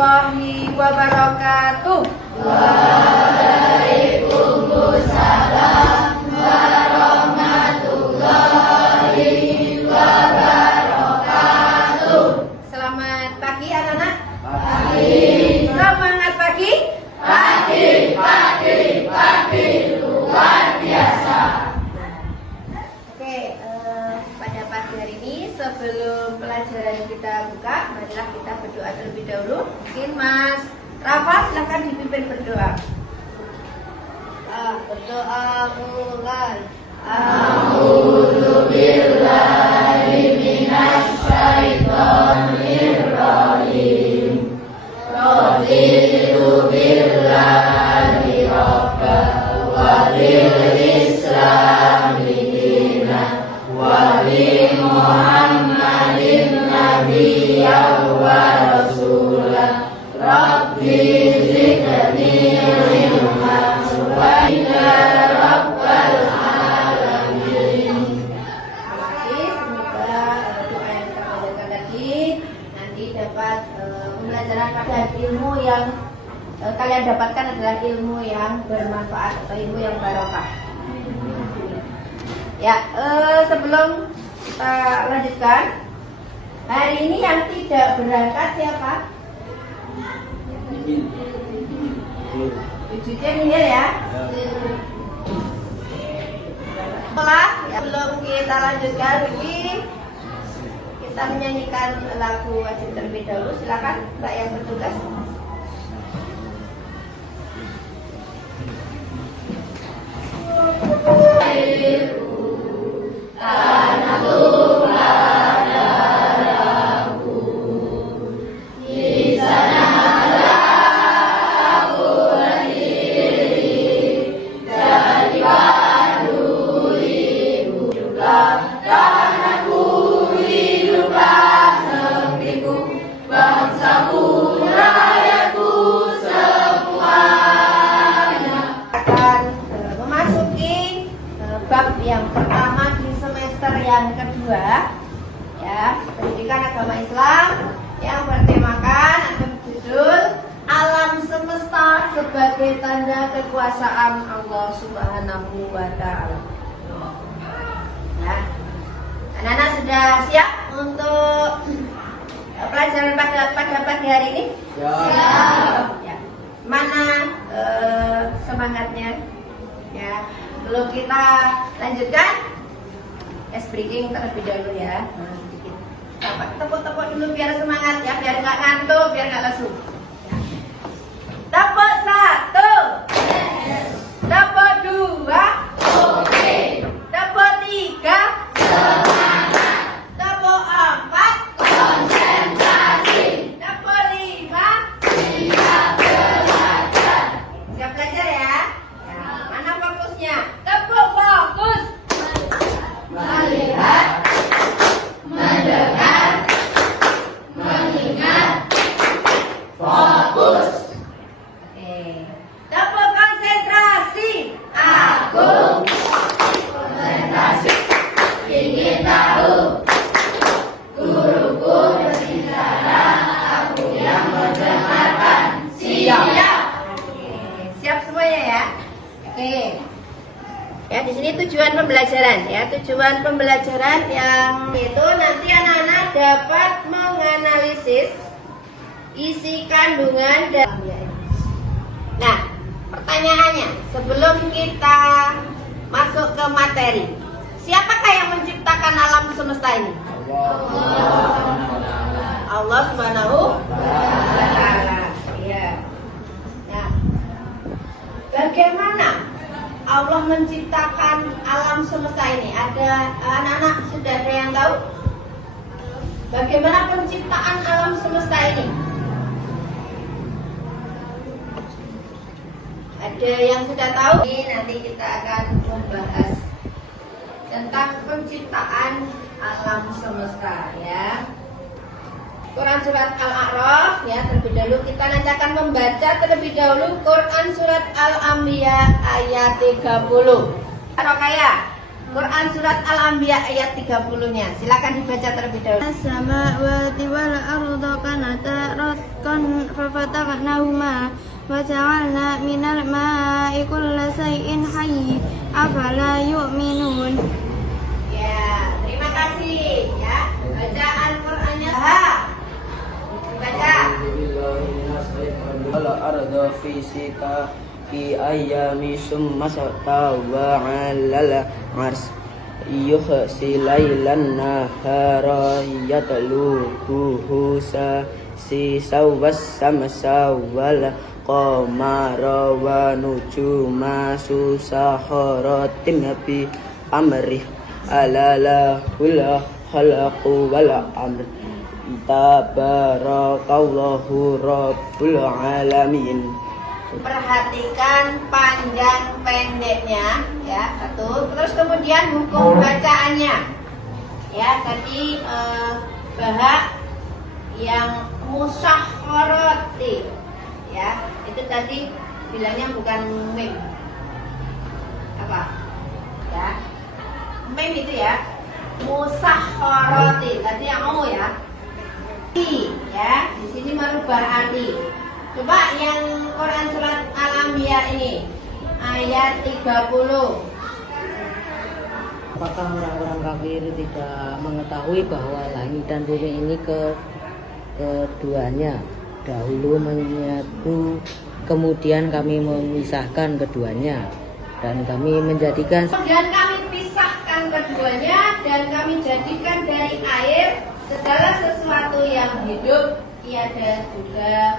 warahmatullahi wabarakatuh. Waalaikumsalam warahmatullahi wabarakatuh. Selamat pagi anak-anak. Pagi. Semangat pagi. Pagi luar biasa. Oke, pada pagi hari ini sebelum pelajaran kita buka, marilah kita berdoa terlebih dahulu. Mungkin Mas Rafa silahkan dipimpin berdoa. Berdoa mulai. A'udzu billahi minasy syaithanir rajim. Raditu billahi rabban wa bil islami dinan wa bi Muhammadin nabiyyan wa rasulan. Rabbi zidni ilman wa ila rabbal alamin. Semoga doa yang kita panjatkan tadi nanti dapat pembelajaran pada ilmu yang kalian dapatkan adalah ilmu yang bermanfaat atau ilmu yang barokah. Ya, sebelum kita lanjutkan, hari ini yang tidak berangkat siapa? Cucunya Nihil ya. Setelah sebelum kita lanjutkan ini kita menyanyikan lagu wajib terlebih dahulu. Silakan Mbak yang bertugas. Bab yang pertama di semester yang kedua, ya, pendidikan agama Islam yang bertemakan atau berjudul alam semesta sebagai tanda kekuasaan Allah Subhanahu wa Ta'ala. Ya, anak-anak sudah siap untuk pelajaran pada pagi hari ini? Siap. Ya. Mana semangatnya? Ya. Belum kita lanjutkan, es breaking terlebih dahulu ya. Tepuk-tepuk dulu biar semangat ya, biar nggak ngantuk, biar nggak lesu. Tepuk 1, tepuk 2, Oke. tepuk 3, Semangat. tepuk 4, Konsentrasi. tepuk 5. Siap belajar. Siap belajar ya? Mana fokusnya? Tepuk fokus. Melihat, mendengar, mengingat, fokus. Oke. Tepuk konsentrasi. Aku konsentrasi, ingin tahu. Guruku berbicara, aku yang mendengarkan. Siap. Oke. Siap semuanya ya? Oke. Ya, di sini tujuan pembelajaran ya, tujuan pembelajaran yang itu nanti anak-anak dapat menganalisis isi kandungan dan nah, pertanyaannya sebelum kita masuk ke materi, siapakah yang menciptakan alam semesta ini? Allah Subhanahu wa Ta'ala. Iya. Nah, bagaimana Allah menciptakan alam semesta ini? Ada anak-anak sudah ada yang tahu? Bagaimana penciptaan alam semesta ini? Ada yang sudah tahu? Ini nanti kita akan membahas tentang penciptaan alam semesta ya. Quran surat Al-A'raf ya, terlebih dahulu kita nanti akan membaca terlebih dahulu Quran surat Al-Anbiya ayat 30. Rokaya, Quran surat Al-Anbiya ayat 30-nya. Silakan dibaca terlebih dahulu. As-samawati wal arda kanata ratqan fafataqnahuma wa ja'alna minal ma'i kulla shay'in hayy afala yu'minun. Ya, terima kasih ya. Bacaan Qur'annya. Ha. Baca. Al-arda fi sitati ayyami summa stawa 'alal 'arsy yuhsi lailan nahara yatlubuhu sisawwas samsa wal qamara wa nujuma susaharatin bi amri alalahul khalaqu wal amr tabarakallahu rabbul alamin. Perhatikan panjang pendeknya ya, satu. Terus kemudian hukum bacaannya. Ya, tadi bahak yang musyaharati. Ya, itu tadi bilangnya bukan mim. Apa? Ya. Mim itu ya. Musyaharati. Tadi yang o ya. Ya, di sini merubah arti. Coba yang Quran surat Al-Anbiya ini ayat 30. Apakah orang-orang kafir tidak mengetahui bahwa langit dan bumi ini keduanya dahulu menyatu, kemudian kami memisahkan keduanya dan kami menjadikan Kemudian kami pisahkan keduanya dan kami jadikan dari air segala sesuatu yang hidup, tiada juga.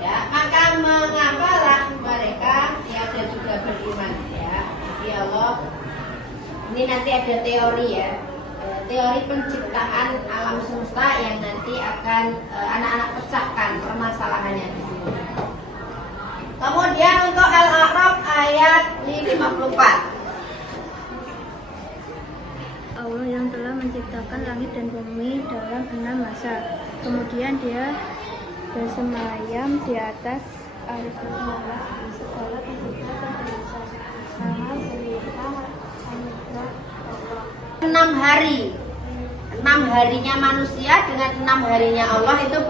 Ya, maka mengapalah mereka tiada juga beriman ya. Jadi Allah, ini nanti ada teori ya, teori penciptaan alam semesta yang nanti akan anak-anak pecahkan permasalahannya di sini. Kemudian untuk Al-A'raf ayat 54. Allah yang telah menciptakan langit dan bumi dalam 6 masa. Kemudian dia bersemayam di atas arsy Allah segala pencipta dan penyusun. Maha Pelita Anugerah Allah. 6 hari. 6 harinya manusia dengan 6 harinya Allah itu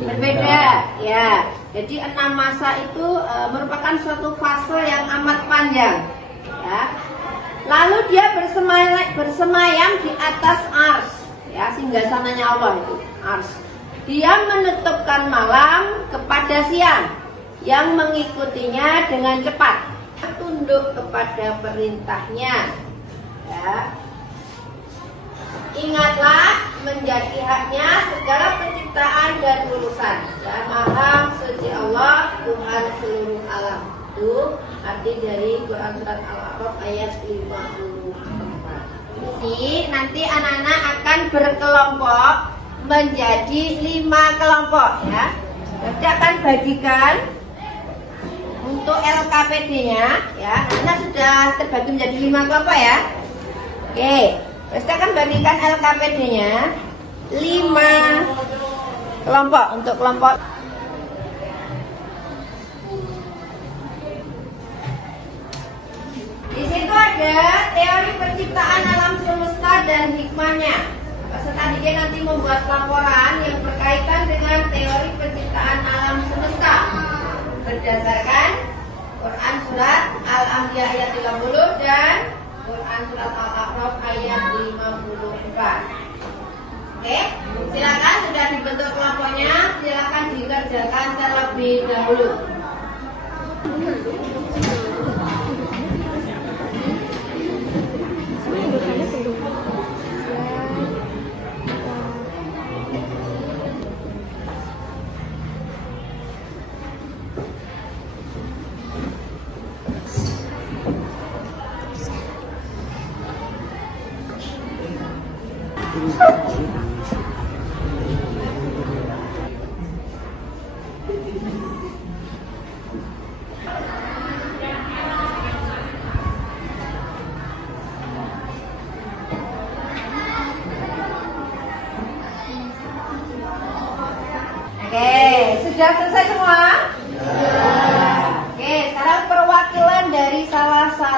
berbeda. Ya. Jadi 6 masa itu merupakan suatu fase yang amat panjang. Ya. Lalu dia bersemayam di atas ars, ya, singgasananya Allah itu, ars. Dia menutupkan malam kepada siang, yang mengikutinya dengan cepat, tunduk kepada perintahnya. Ya. Ingatlah menjadi haknya segala penciptaan dan urusan. Ya, Maha suci Allah, Tuhan seluruh alam. Itu arti dari Quran surat Al-A'raf ayat 54. Jadi nanti anak-anak akan berkelompok menjadi 5 kelompok ya. Nanti akan bagikan untuk LKPD-nya ya. Karena sudah terbagi menjadi 5 kelompok ya. Oke, kita akan bagikan LKPD-nya 5 kelompok untuk kelompok. Di situ ada teori penciptaan alam semesta dan hikmahnya. Peserta didik nanti membuat laporan yang berkaitan dengan teori penciptaan alam semesta berdasarkan Quran surat Al-Anbiya ayat 30 dan Quran surat Al-A'raf ayat 54. Oke, silakan sudah dibentuk kelompoknya, silakan dikerjakan terlebih dahulu.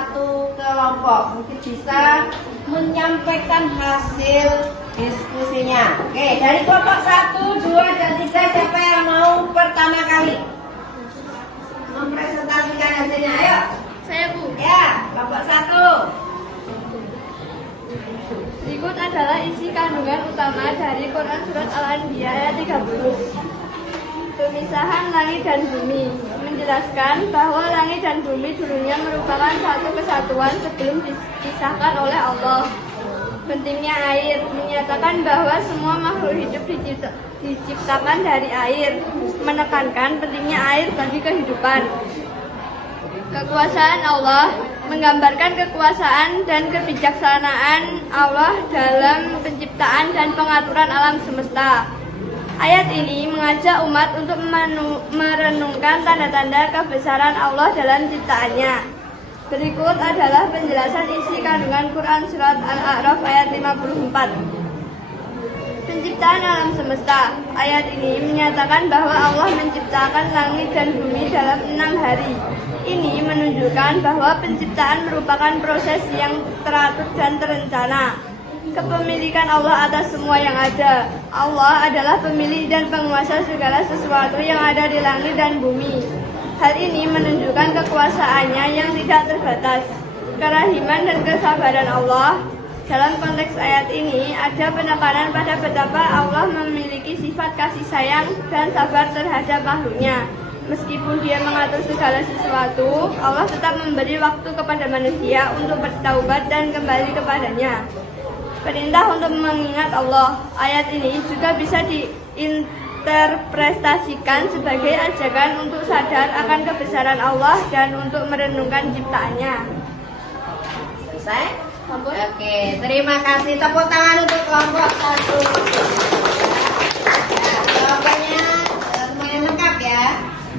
satu kelompok mungkin bisa menyampaikan hasil diskusinya. Oke, dari kelompok 1, 2, dan 3 siapa yang mau pertama kali mempresentasikan hasilnya? Ayo. Saya, Bu. Ya, kelompok 1. Berikut adalah isi kandungan utama dari Quran Surat Al-Anbiya ayat 30. Pemisahan langit dan bumi menjelaskan bahwa langit dan bumi dulunya merupakan satu kesatuan sebelum dipisahkan oleh Allah. Pentingnya air menyatakan bahwa semua makhluk hidup diciptakan dari air, menekankan pentingnya air bagi kehidupan. Kekuasaan Allah menggambarkan kekuasaan dan kebijaksanaan Allah dalam penciptaan dan pengaturan alam semesta. Ayat ini mengajak umat untuk merenungkan tanda-tanda kebesaran Allah dalam ciptaannya. Berikut adalah penjelasan isi kandungan Quran Surat Al-A'raf ayat 54. Penciptaan alam semesta. Ayat ini menyatakan bahwa Allah menciptakan langit dan bumi dalam 6 hari. Ini menunjukkan bahwa penciptaan merupakan proses yang teratur dan terencana. Kepemilikan Allah atas semua yang ada. Allah adalah pemilik dan penguasa segala sesuatu yang ada di langit dan bumi. Hal ini menunjukkan kekuasaannya yang tidak terbatas. Kerahiman dan kesabaran Allah. Dalam konteks ayat ini, ada penekanan pada betapa Allah memiliki sifat kasih sayang dan sabar terhadap makhluknya. Meskipun Dia mengatur segala sesuatu, Allah tetap memberi waktu kepada manusia untuk bertaubat dan kembali kepadanya. Perintah untuk mengingat Allah. Ayat ini juga bisa diinterpretasikan sebagai ajakan untuk sadar akan kebesaran Allah dan untuk merenungkan ciptaannya. Selesai? Oke, terima kasih. Tepuk tangan untuk kelompok 1. Ya, jawabannya semuanya lengkap ya.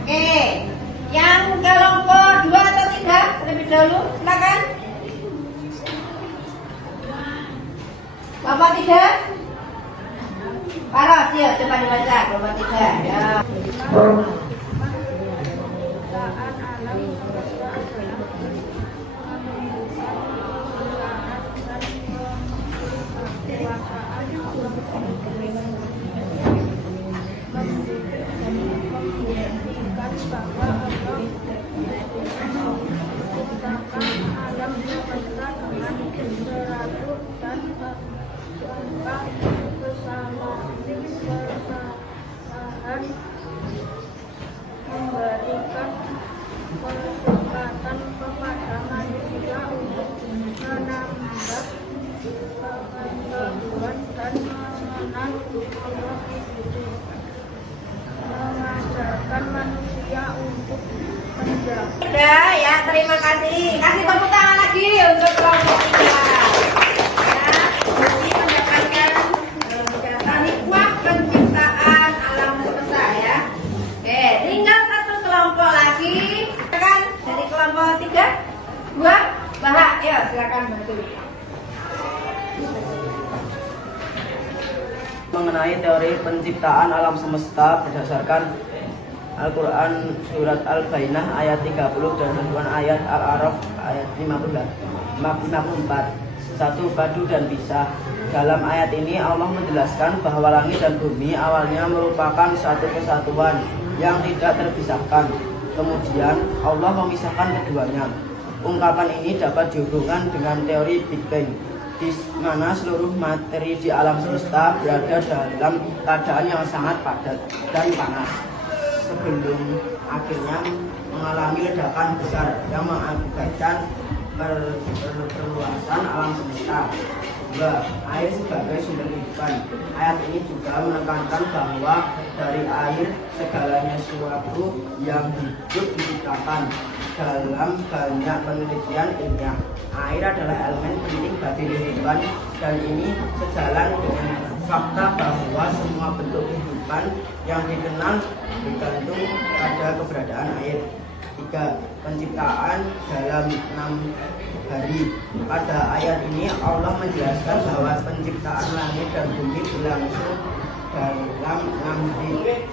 Oke, yang kelompok 2 atau 3 terlebih dahulu, silakan. Kelompok 3. Paros, yuk coba dibaca kelompok 3. Ya. Memberikan kesempatan kepada manusia untuk menambah pengetahuan dan mengenal Allah itu, mengajarkan manusia untuk menjaga. Sudah ya, terima kasih. Kasih tepuk tangan lagi untuk kelompok 3. Ya, jadi mendapatkan jasa hikmah penciptaan alam semesta ya. Oke, tinggal satu kelompok lagi. Silakan dari kelompok 3, 2, Bahak. Ya, silakan bantu. Mengenai teori penciptaan alam semesta berdasarkan Al-Quran Surat Al-Bayyinah ayat 30 dan Al-Quran ayat Al-A'raf ayat 54. Satu, padu dan pisah. Dalam ayat ini Allah menjelaskan bahwa langit dan bumi awalnya merupakan satu kesatuan yang tidak terpisahkan. Kemudian Allah memisahkan keduanya. Ungkapan ini dapat dihubungkan dengan teori Big Bang, di mana seluruh materi di alam semesta berada dalam keadaan yang sangat padat dan panas sebelum akhirnya mengalami ledakan besar yang mengakibatkan perluasan alam semesta. 2. Air sebagai sumber kehidupan. Ayat ini juga menekankan bahwa dari air segalanya sesuatu yang hidup diciptakan. Dalam banyak penelitian ilmiah, air adalah elemen penting bagi kehidupan, dan ini sejalan dengan fakta bahwa semua bentuk kehidupan yang dikenal bergantung pada keberadaan air. 3. Penciptaan dalam 6 hari. Pada ayat ini Allah menjelaskan bahwa penciptaan langit dan bumi berlangsung dalam 6 hari.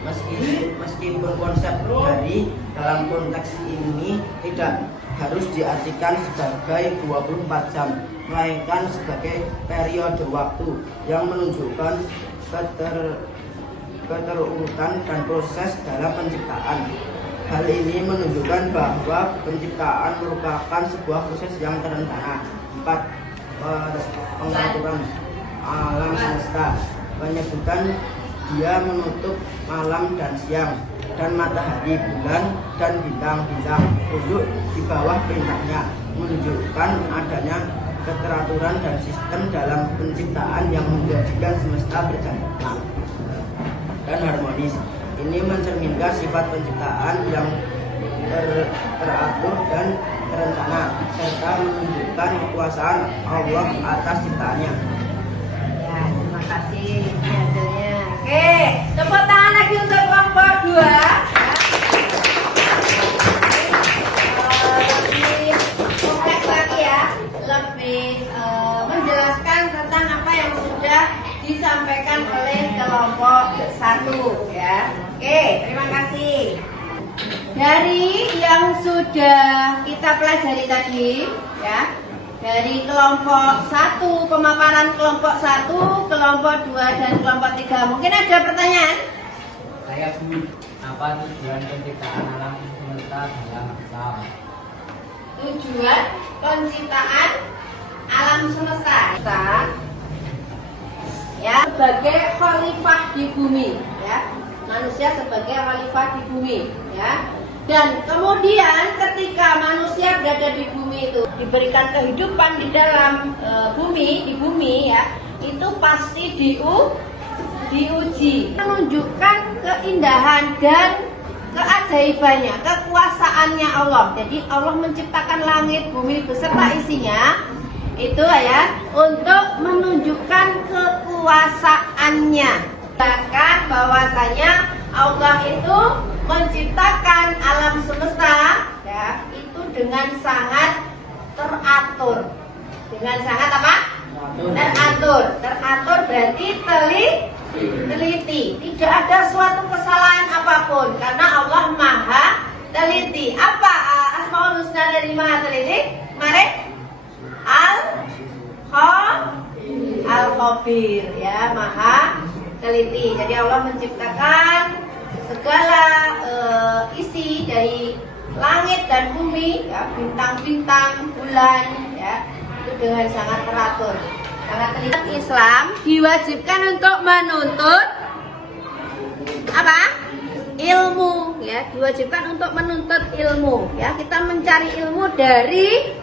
Meskipun konsep dari dalam konteks ini tidak harus diartikan sebagai 24 jam, melainkan sebagai periode waktu yang menunjukkan keterurutan dan proses dalam penciptaan. Hal ini menunjukkan bahwa penciptaan merupakan sebuah proses yang terencana. 4. Pengaturan alam semesta menyebutkan dia menutup malam dan siang, dan matahari, bulan, dan bintang-bintang tunduk di bawah perintahnya, menunjukkan adanya keteraturan dan sistem dalam penciptaan yang menjadikan semesta berjalan dan harmonis. Ini mencerminkan sifat penciptaan yang teratur dan terencana, serta menunjukkan kekuasaan Allah atas ciptaannya. Ya, terima kasih hasilnya. Oke, tepuk tangan lagi untuk kelompok 2. Lebih kompleks lagi ya, lebih menjelaskan tentang apa yang sudah disampaikan oleh kelompok 1 ya. Oke, terima kasih. Dari yang sudah kita pelajari tadi ya, dari kelompok 1, pemaparan kelompok 1, kelompok 2, dan kelompok 3. Mungkin ada pertanyaan? Saya Bu, apa tujuan penciptaan alam semesta dalam Islam? Tujuan penciptaan alam semesta ya, sebagai khalifah di bumi ya, manusia sebagai khalifah di bumi ya. Dan kemudian ketika manusia berada di bumi itu diberikan kehidupan di dalam bumi ya, itu pasti diuji, menunjukkan keindahan dan keajaibannya, kekuasaannya Allah. Jadi Allah menciptakan langit, bumi beserta isinya itu ya untuk menunjukkan kekuasaannya. Bahkan bahwasanya Allah itu menciptakan alam semesta ya, itu dengan sangat teratur. Dengan sangat apa? Teratur berarti teliti. Tidak ada suatu kesalahan apapun karena Allah Maha teliti. Apa Asmaul Husna dari Maha teliti? Mari. Al-Khabir ya, Maha teliti. Jadi Allah menciptakan segala isi dari langit dan bumi ya, bintang-bintang, bulan ya, itu dengan sangat teratur, sangat teliti. Islam diwajibkan untuk menuntut apa? Ilmu ya, diwajibkan untuk menuntut ilmu ya. Kita mencari ilmu dari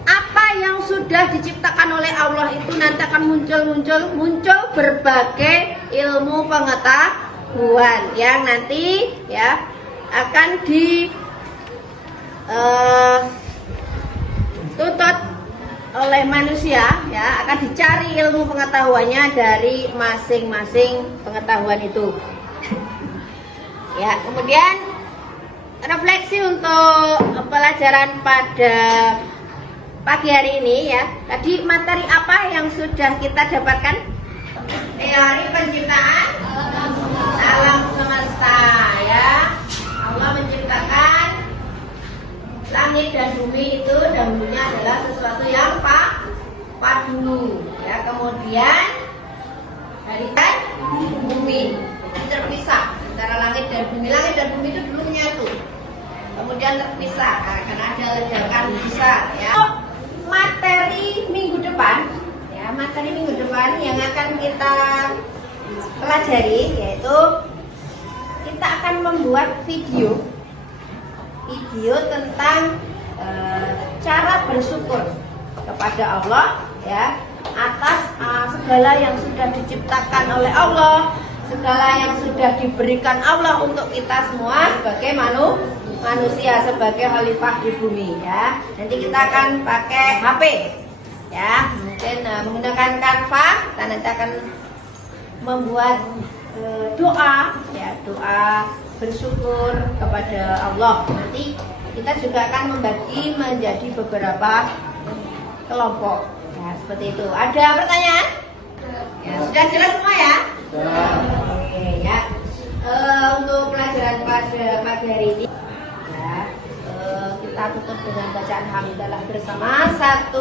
apa yang sudah diciptakan oleh Allah, itu nanti akan muncul berbagai ilmu pengetahuan yang nanti ya akan dituntut oleh manusia ya, akan dicari ilmu pengetahuannya dari masing-masing pengetahuan itu. Ya, kemudian refleksi untuk pelajaran pada pagi hari ini ya. Tadi materi apa yang sudah kita dapatkan? Teori penciptaan alam semesta ya. Allah menciptakan langit dan bumi itu dahulunya adalah sesuatu yang padu ya. Kemudian dari bumi terpisah antara langit dan bumi. Langit dan bumi itu dulu menyatu, kemudian terpisah karena ada ledakan besar ya. Materi minggu depan ya, materi minggu depan yang akan kita pelajari yaitu kita akan membuat video tentang cara bersyukur kepada Allah ya, atas segala yang sudah diciptakan oleh Allah, segala yang sudah diberikan Allah untuk kita semua sebagai manusia, sebagai khalifah di bumi ya. Nanti kita akan pakai HP ya, mungkin menggunakan Canva. Kita nanti akan membuat doa ya, doa bersyukur kepada Allah. Nanti kita juga akan membagi menjadi beberapa kelompok ya, seperti itu. Ada pertanyaan? Ya, sudah jelas semua ya? Oke ya. Untuk pelajaran pada pagi hari ini ya, kita tutup dengan bacaan hamdalah bersama. 1,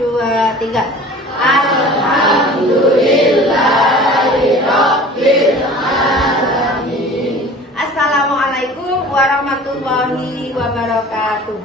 2, 3. Assalamualaikum warahmatullahi wabarakatuh.